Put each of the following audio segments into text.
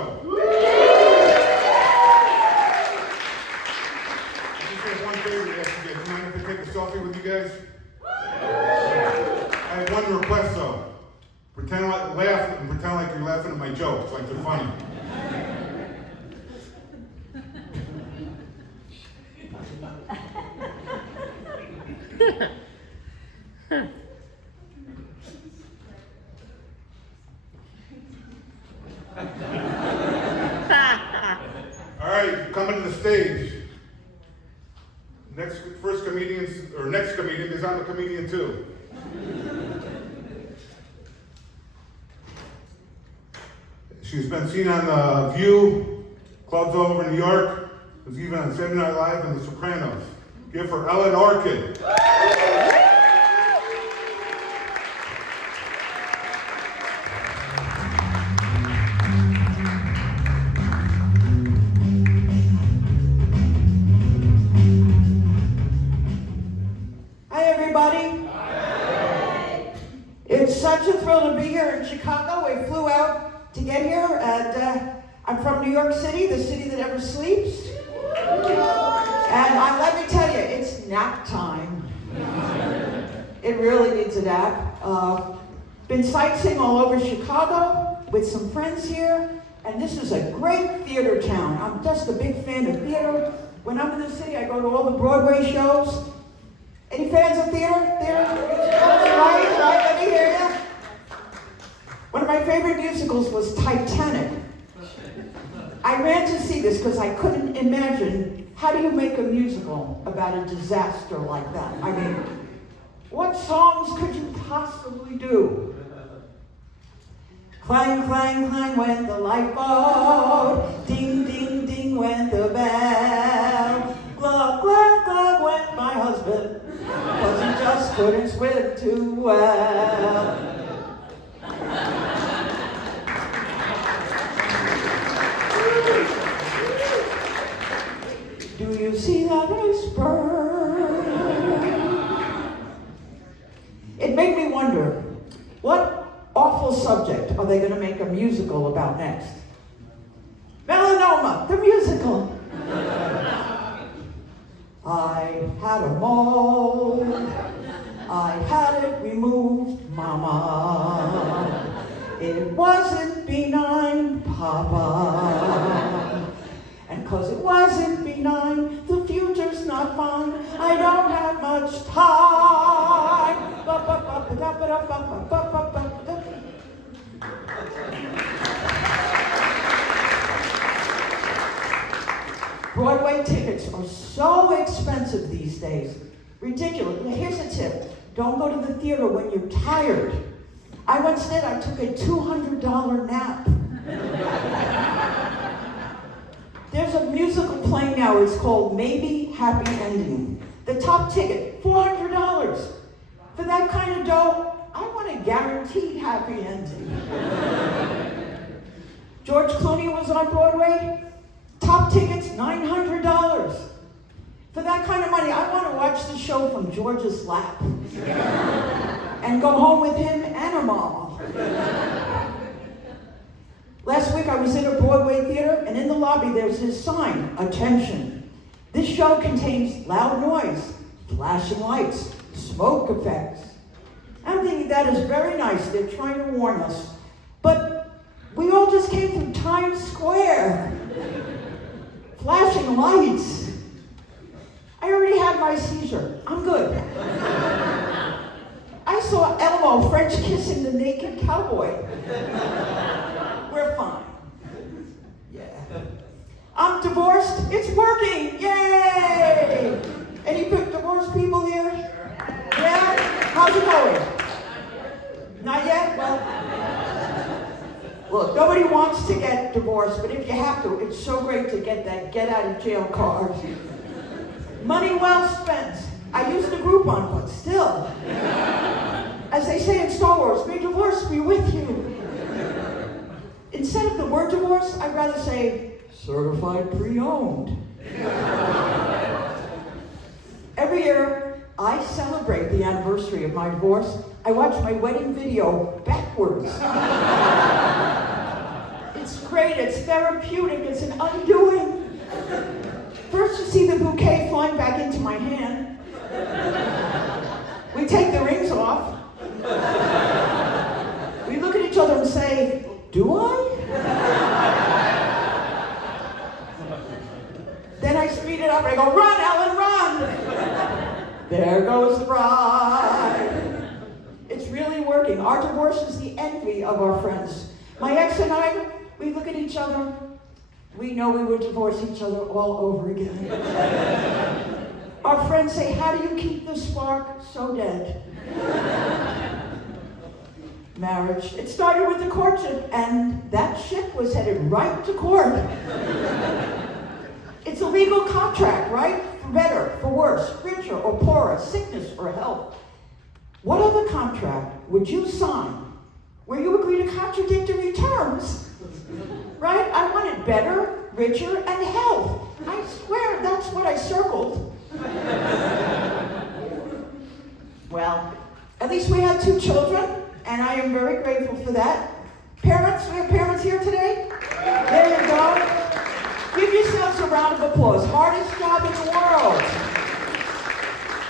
show. I just have one favor to ask you guys. Do you mind if I take a selfie with you guys? I have one request though. Laugh and pretend like you're laughing at my jokes, like they're funny. All right, coming to the stage. Next comedian, because I'm a comedian too. She's been seen on The View, clubs all over New York. Was even on Saturday Night Live and The Sopranos. Give her Ellen Orchid. Hi, everybody. Hi. It's such a thrill to be here in Chicago. We flew out to get here, and I'm from New York City, the city that never sleeps. And let me tell you, it's nap time. It really needs a nap. Been sightseeing all over Chicago with some friends here, and this is a great theater town. I'm just a big fan of theater. When I'm in the city, I go to all the Broadway shows. Any fans of theater? Right, let me hear you. One of my favorite musicals was Titanic. I ran to see this because I couldn't imagine, how do you make a musical about a disaster like that? I mean, what songs could you possibly do? Clang, clang, clang went the light bulb. Ding, ding, ding went the bell. Glug, glug, glug went my husband, because he just couldn't swim too well. Do you see that iceberg? It made me wonder, what awful subject are they going to make a musical about next? Melanoma, the musical. I had a mole, I had it removed, mama. It wasn't benign, papa. And 'cause it wasn't benign, the future's not fine. I don't have much time. Broadway tickets are so expensive these days. Ridiculous. Here's a tip. Don't go to the theater when you're tired. I once did. I took a $200 nap. There's a musical playing now. It's called Maybe Happy Ending. The top ticket, $400. For that kind of dough, I want a guaranteed happy ending. George Clooney was on Broadway. Top tickets, $900. For that kind of money, I want to watch the show from George's lap. And go home with him and her mom. Last week I was in a Broadway theater, and in the lobby there's this sign, attention. This show contains loud noise, flashing lights, smoke effects. I'm thinking that is very nice, they're trying to warn us. But we all just came through Times Square. Flashing lights. I already had my seizure, I'm good. I saw Elmo French kissing the naked cowboy. We're fine. Yeah. I'm divorced. It's working. Yay! Any divorced people here? Yeah? How's it going? Not yet? Well, look, nobody wants to get divorced, but if you have to, it's so great to get that get out of jail card. Money well spent. I used a Groupon, but still. As they say in Star Wars, may divorce be with you. Instead of the word divorce, I'd rather say certified pre-owned. Every year, I celebrate the anniversary of my divorce. I watch my wedding video backwards. It's great. great. It's therapeutic. It's an undoing. First, you see the bouquet flying back into my hand. We take the rings off. We look at each other and say, do I? Then I speed it up and I go, run, Ellen, run! There goes the bride. It's really working. Our divorce is the envy of our friends. My ex and I, we look at each other. We know we would divorce each other all over again. Our friends say, how do you keep the spark so dead? Marriage. It started with the courtship, and that ship was headed right to court. It's a legal contract, right? For better, for worse, richer or poorer, sickness or health. What other contract would you sign where you agree to contradictory terms? Right? I wanted better, richer, and health. I swear that's what I circled. Well, at least we had 2 children, and I am very grateful for that. Parents, we have parents here today? There you go. Give yourselves a round of applause. Hardest job in the world.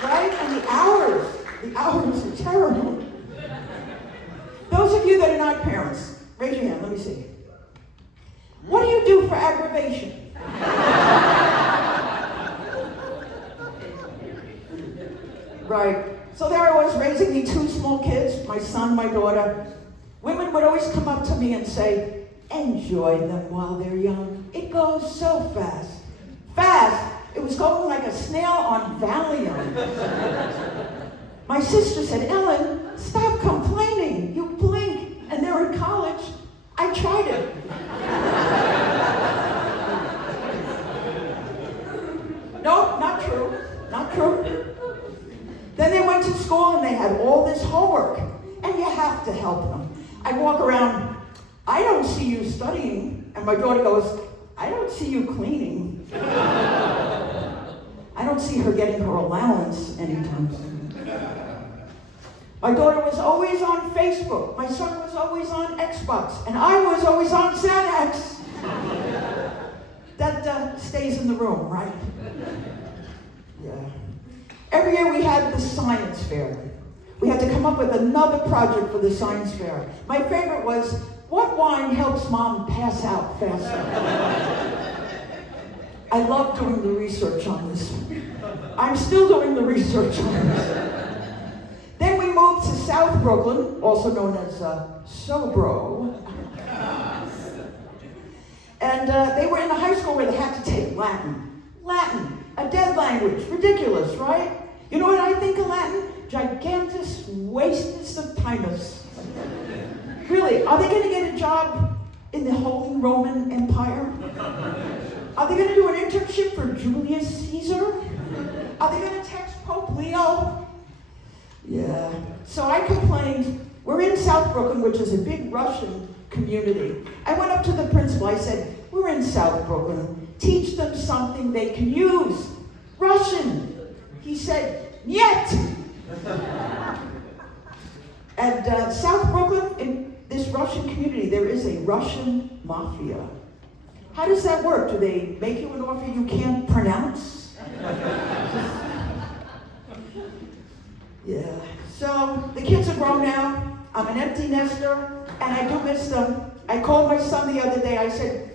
Right? And the hours are terrible. Those of you that are not parents, raise your hand, let me see. What do you do for aggravation? Right. So there I was raising the 2 small kids, my son, my daughter. Women would always come up to me and say, enjoy them while they're young. It goes so fast. Fast. It was going like a snail on Valium. My sister said, Ellen, stop complaining. You blink and they're in college. I tried it. No, not true. Not true. Then they went to school and they had all this homework. And you have to help them. I walk around, I don't see you studying. And my daughter goes, I don't see you cleaning. I don't see her getting her allowance anytime soon. My daughter was always on Facebook. My son was always on Xbox. And I was always on Xanax. That stays in the room, right? Yeah. Every year we had the science fair. We had to come up with another project for the science fair. My favorite was, what wine helps mom pass out faster? I love doing the research on this. I'm still doing the research on this. Then we moved to South Brooklyn, also known as Sobro. And they were in a high school where they had to take Latin. Latin, a dead language, ridiculous, right? You know what I think of Latin? Gigantus wastus of timus. Really, are they going to get a job in the Holy Roman Empire? Are they going to do an internship for Julius Caesar? Are they going to text Pope Leo? Yeah. So I complained. We're in South Brooklyn, which is a big Russian community. I went up to the principal. I said, we're in South Brooklyn. Teach them something they can use. Russian. He said, Niet. At South Brooklyn, in this Russian community, there is a Russian mafia. How does that work? Do they make you an offer you can't pronounce? Yeah. So the kids are grown now. I'm an empty nester, and I do miss them. I called my son the other day. I said,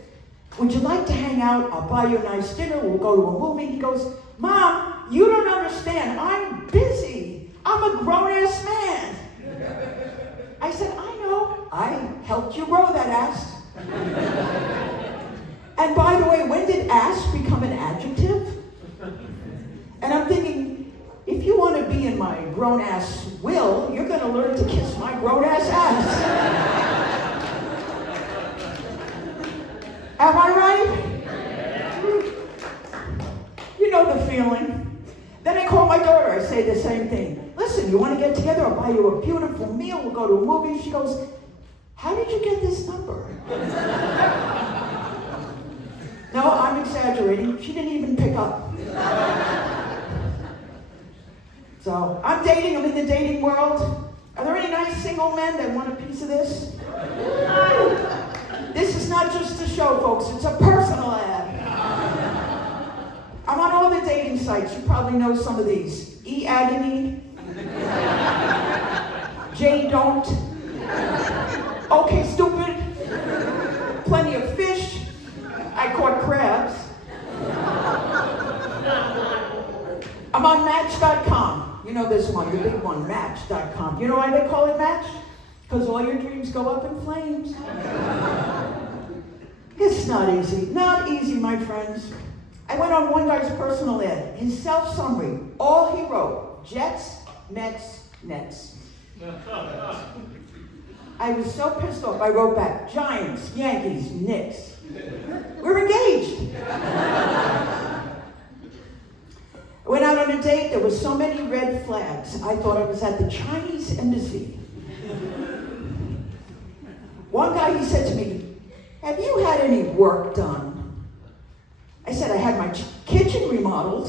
would you like to hang out? I'll buy you a nice dinner. We'll go to a movie. He goes, Mom, you don't understand. I'm busy. I'm a grown-ass man. I said, I know. I helped you grow that ass. And by the way, when did ass become an adjective? And I'm thinking, if you want to be in my grown-ass will, you're going to learn to kiss my grown-ass ass. Am I right? You know the feeling. Then I call my daughter. I say the same thing. Listen, you want to get together? I'll buy you a beautiful meal. We'll go to a movie. She goes, how did you get this number? No, I'm exaggerating. She didn't even pick up. So I'm dating. I'm in the dating world. Are there any nice single men that want a piece of this? This is not just a sites. You probably know some of these. E-Agony, J Don't, Okay Stupid, Plenty of Fish, I Caught Crabs. I'm on Match.com. You know this one, the big one, Match.com. You know why they call it Match? Because all your dreams go up in flames. It's not easy. Not easy, my friends. I went on one guy's personal ad. His self-summary, all he wrote, Jets, Mets, Nets. I was so pissed off, I wrote back, Giants, Yankees, Knicks. We're engaged. I went out on a date, there were so many red flags. I thought I was at the Chinese embassy. One guy, he said to me, have you had any work done? I said, I had my kitchen remodeled.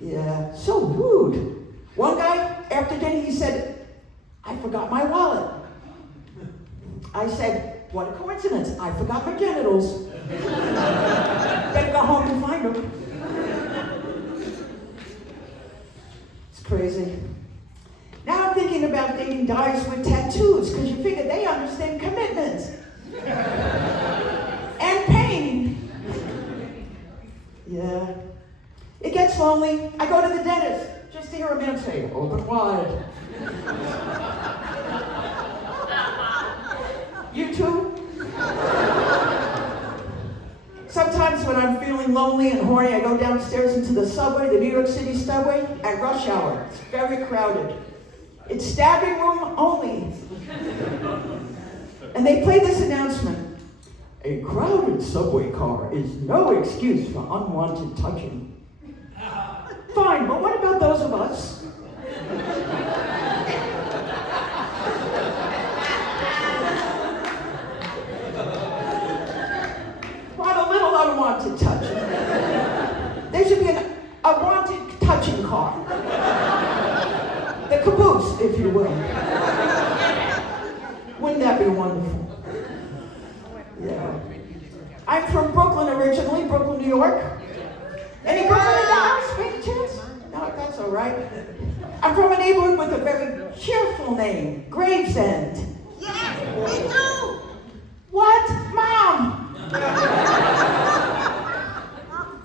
Yeah, so rude. One guy, after dinner, he said, I forgot my wallet. I said, what a coincidence, I forgot my genitals. Better go home and find them. It's crazy. Now I'm thinking about dating guys with tattoos, because you figure they understand commitment. And pain. Yeah. It gets lonely. I go to the dentist just to hear a man say, open wide. You too? Sometimes when I'm feeling lonely and horny, I go downstairs into the subway, the New York City subway, at rush hour. It's very crowded. It's standing room only. And they play this announcement. A crowded subway car is no excuse for unwanted touching. Fine, but what about those of us? Want a little unwanted touching. There should be a wanted touching car. The caboose, if you will. Wouldn't that be wonderful? Yeah. I'm from Brooklyn originally, Brooklyn, New York. Any Brooklyn in the house, by any chance? No, that's all right. I'm from a neighborhood with a very cheerful name, Gravesend. Yes, me too. What? Mom!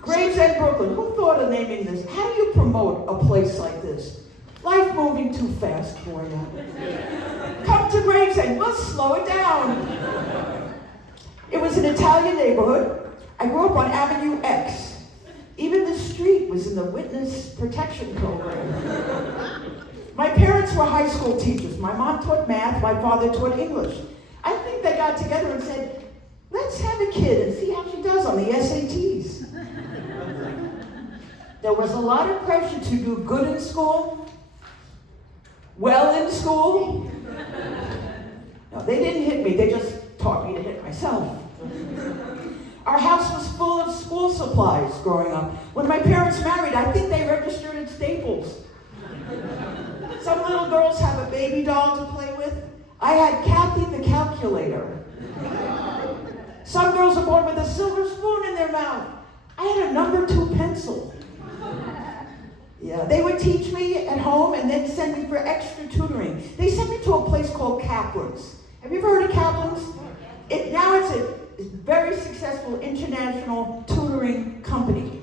Gravesend, Brooklyn. Who thought of naming this? How do you promote a place like this? Life moving too fast for you. Come to Gravesend, we'll slow it down. It was an Italian neighborhood. I grew up on Avenue X. Even the street was in the witness protection program. My parents were high school teachers. My mom taught math, my father taught English. I think they got together and said, let's have a kid and see how she does on the SATs. There was a lot of pressure to do good in school, well in school. No, they didn't hit me, they just taught me to hit myself. Our house was full of school supplies growing up. When my parents married, I think they registered at Staples. Some little girls have a baby doll to play with. I had Kathy the calculator. Some girls are born with a silver spoon in their mouth. I had a number 2 pencil. Yeah, they would teach me at home and then send me for extra tutoring. They sent me to a place called Kaplan's. Have you ever heard of Kaplan's? Now it's a very successful international tutoring company.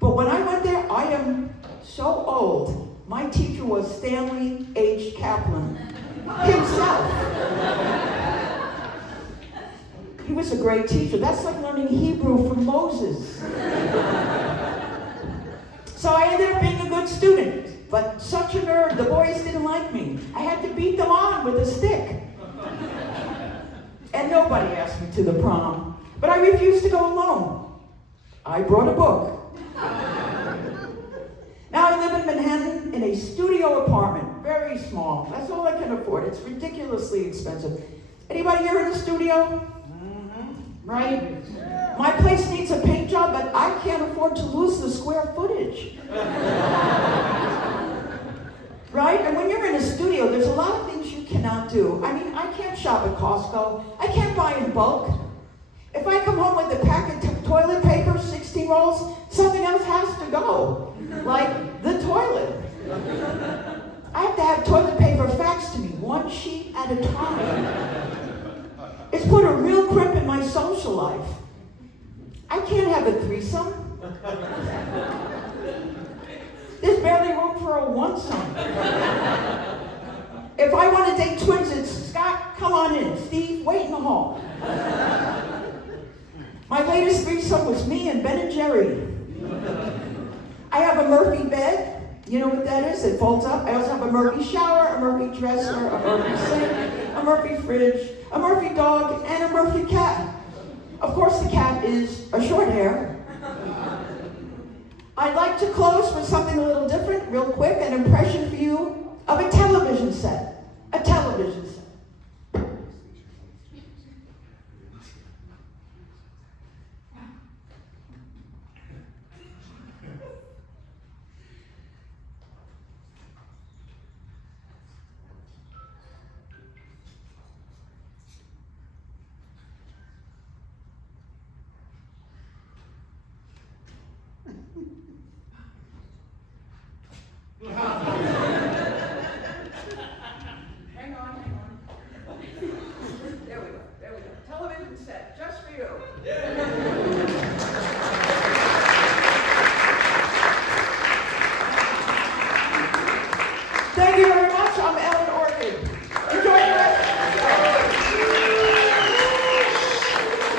But when I went there, I am so old. My teacher was Stanley H. Kaplan himself. He was a great teacher. That's like learning Hebrew from Moses. So I ended up being a good student, but such a nerd, the boys didn't like me. I had to beat them on with a stick. And nobody asked me to the prom, but I refused to go alone. I brought a book. Now I live in Manhattan in a studio apartment, very small. That's all I can afford. It's ridiculously expensive. Anybody here in the studio? Right? My place needs a paint job, but I can't afford to lose the square footage. Right? And when you're in a studio, there's a lot of things you cannot do. I mean, I can't shop at Costco. I can't buy in bulk. If I come home with a pack of toilet paper, 16 rolls, something else has to go, like the toilet. I have to have toilet paper faxed to me, one sheet at a time. It's put a real crimp in my social life. I can't have a threesome. There's barely room for a one-some. If I want to date twins, it's Scott, come on in. Steve, wait in the hall. My latest threesome was me and Ben and Jerry. I have a Murphy bed. You know what that is? It folds up. I also have a Murphy shower, a Murphy dresser, a Murphy sink, a Murphy fridge, a Murphy dog, and a Murphy cat. Of course, the cat is a short hair. I'd like to close with something a little different, real quick, an impression for you of a television set.